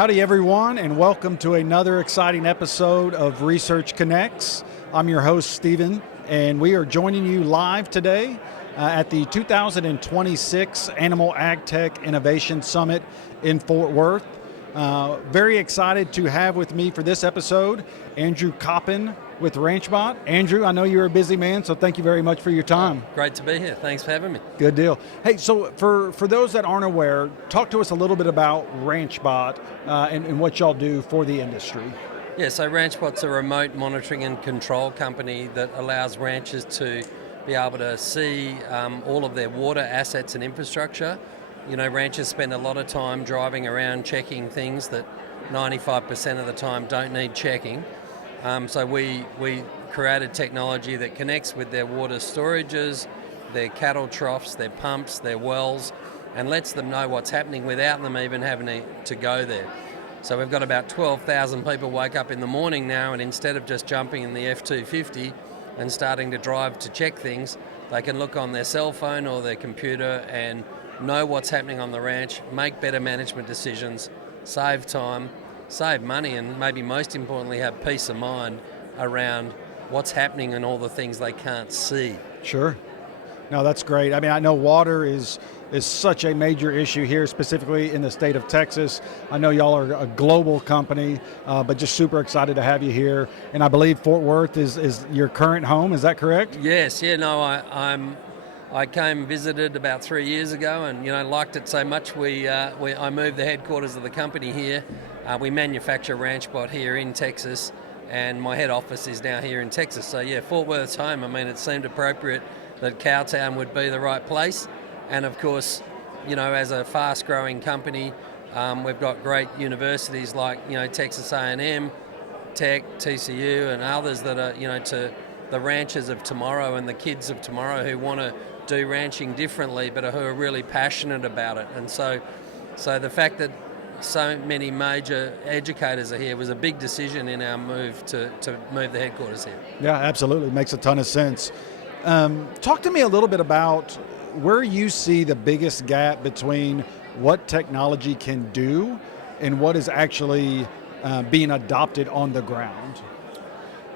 Howdy everyone, and welcome to another exciting episode of Research Connects. I'm your host, Stephen, and we are joining you live today at the 2026 Animal Ag Tech Innovation Summit in Fort Worth. Very excited to have with me for this episode, Andrew Coppin with Ranchbot. Andrew, I know you're a busy man, so thank you very much for your time. Great to be here. Thanks for having me. Good deal. Hey, so for those that aren't aware, talk to us a little bit about Ranchbot and what y'all do for the industry. Yeah, so Ranchbot's a remote monitoring and control company that allows ranchers to be able to see all of their water assets and infrastructure. You know, ranchers spend a lot of time driving around checking things that 95% of the time don't need checking. So we created technology that connects with their water storages, their cattle troughs, their pumps, their wells, and lets them know what's happening without them even having to go there. So we've got about 12,000 people wake up in the morning now, and instead of just jumping in the F-250 and starting to drive to check things, they can look on their cell phone or their computer and know what's happening on the ranch, make better management decisions, save time, save money, and maybe most importantly have peace of mind around what's happening and all the things they can't see. Sure. No, that's great. I mean, I know water is such a major issue here, specifically in the state of Texas. I know y'all are a global company, but just super excited to have you here. And I believe Fort Worth is your current home, is that correct? Yes, I came visited about 3 years ago and liked it so much I moved the headquarters of the company here. We manufacture Ranchbot here in Texas, and my head office is now here in Texas. So yeah, Fort Worth's home. I mean, it seemed appropriate that Cowtown would be the right place. And of course, as a fast-growing company, we've got great universities like Texas A&M, Tech, TCU, and others that are to the ranchers of tomorrow and the kids of tomorrow who want to do ranching differently, but who are really passionate about it. And so the fact that so many major educators are here was a big decision in our move to move the headquarters here. Yeah, absolutely. Makes a ton of sense. Talk to me a little bit about where you see the biggest gap between what technology can do and what is actually being adopted on the ground.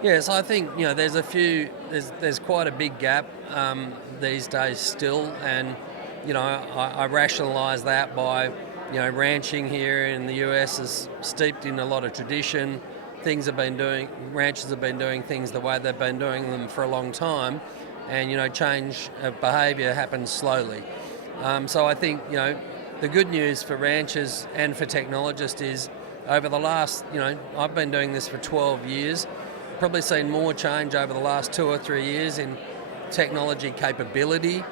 Yes, I think there's quite a big gap these days still, and I rationalise that by ranching here in the US is steeped in a lot of tradition. Ranchers have been doing things the way they've been doing them for a long time, and change of behaviour happens slowly. So I think the good news for ranchers and for technologists is over the last I've been doing this for 12 years. Probably seen more change over the last 2 or 3 years in technology capability,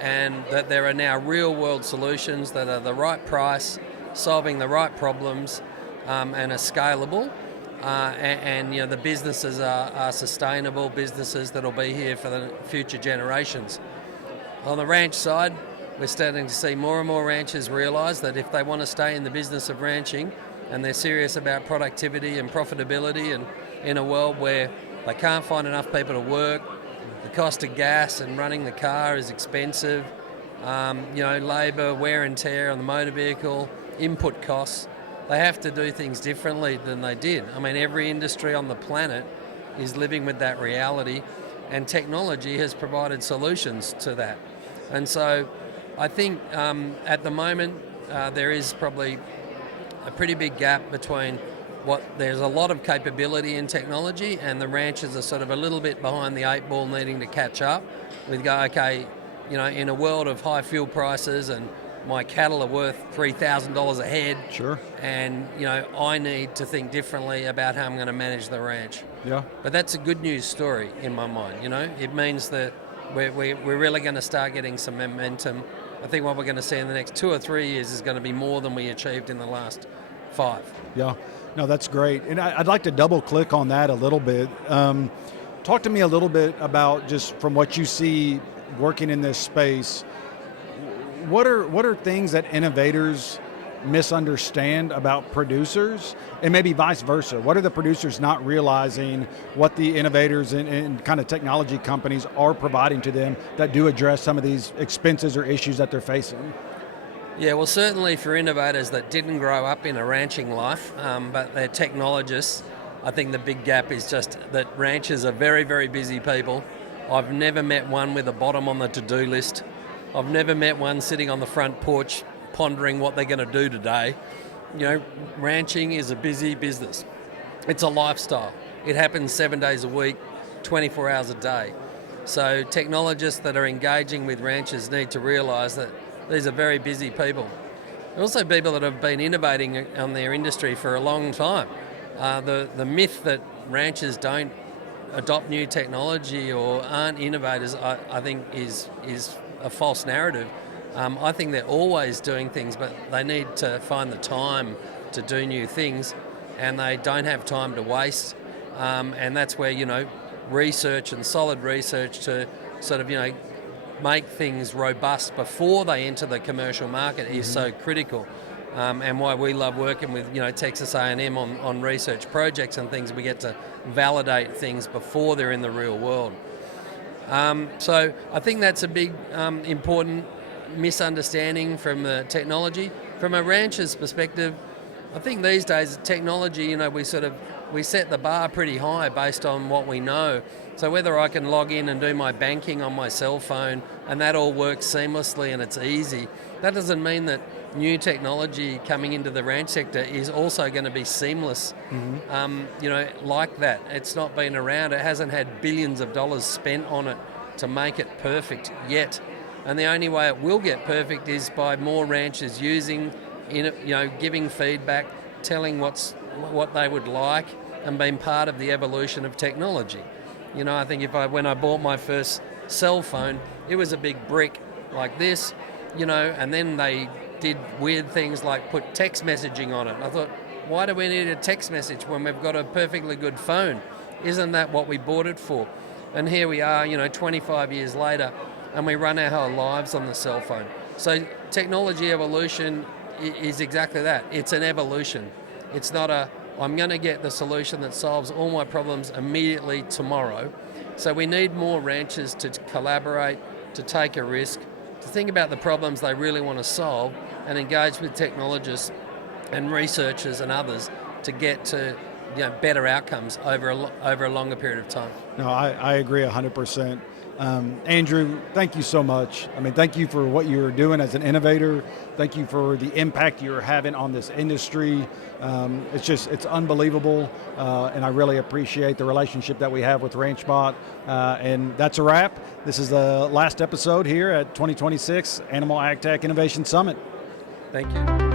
and that there are now real world solutions that are the right price, solving the right problems, and are scalable, and the businesses are sustainable businesses that'll be here for the future generations. On the ranch side, we're starting to see more and more ranchers realise that if they want to stay in the business of ranching and they're serious about productivity and profitability, and in a world where they can't find enough people to work, the cost of gas and running the car is expensive, labour, wear and tear on the motor vehicle, input costs, they have to do things differently than they did. I mean, every industry on the planet is living with that reality, and technology has provided solutions to that. And so I think at the moment there is probably a pretty big gap between there's a lot of capability in technology, and the ranchers are sort of a little bit behind the 8 ball, needing to catch up. In a world of high fuel prices and my cattle are worth $3,000 a head. Sure. And I need to think differently about how I'm going to manage the ranch. Yeah. But that's a good news story in my mind. It means that we're really going to start getting some momentum. I think what we're going to see in the next 2 or 3 years is going to be more than we achieved in the last 5. Yeah. No, that's great. And I'd like to double click on that a little bit. Talk to me a little bit about, just from what you see working in this space, what are things that innovators misunderstand about producers, and maybe vice versa? What are the producers not realizing what the innovators and kind of technology companies are providing to them that do address some of these expenses or issues that they're facing? Yeah, well, certainly for innovators that didn't grow up in a ranching life, but they're technologists, I think the big gap is just that ranchers are very, very busy people. I've never met one with a bottom on the to-do list. I've never met one sitting on the front porch pondering what they're going to do today. You know, ranching is a busy business. It's a lifestyle. It happens 7 days a week, 24 hours a day. So technologists that are engaging with ranchers need to realise that these are very busy people. Also people that have been innovating on their industry for a long time. The myth that ranchers don't adopt new technology or aren't innovators, I think is a false narrative. I think they're always doing things, but they need to find the time to do new things, and they don't have time to waste. And that's where, research and solid research to sort of, make things robust before they enter the commercial market is so critical. And why we love working with Texas A&M on research projects and things. We get to validate things before they're in the real world. So I think that's a big important misunderstanding from the technology. From a rancher's perspective, I think these days technology, we set the bar pretty high based on what we know. So whether I can log in and do my banking on my cell phone and that all works seamlessly and it's easy, that doesn't mean that new technology coming into the ranch sector is also going to be seamless. Like that. It's not been around. It hasn't had billions of dollars spent on it to make it perfect yet. And the only way it will get perfect is by more ranchers using, giving feedback, telling what they would like, and being part of the evolution of technology. I think when I bought my first cell phone, it was a big brick like this, and then they did weird things like put text messaging on it. I thought, why do we need a text message when we've got a perfectly good phone? Isn't that what we bought it for? And here we are, 25 years later, and we run our whole lives on the cell phone. So technology evolution is exactly that. It's an evolution. It's not I'm going to get the solution that solves all my problems immediately tomorrow. So we need more ranchers to collaborate, to take a risk, to think about the problems they really want to solve, and engage with technologists and researchers and others to get to better outcomes over a longer period of time. No, I agree 100%. Andrew, thank you so much. Thank you for what you're doing as an innovator. Thank you for the impact you're having on this industry. It's unbelievable, and I really appreciate the relationship that we have with Ranchbot. And that's a wrap. This is the last episode here at 2026 Animal Ag Tech Innovation Summit. Thank you.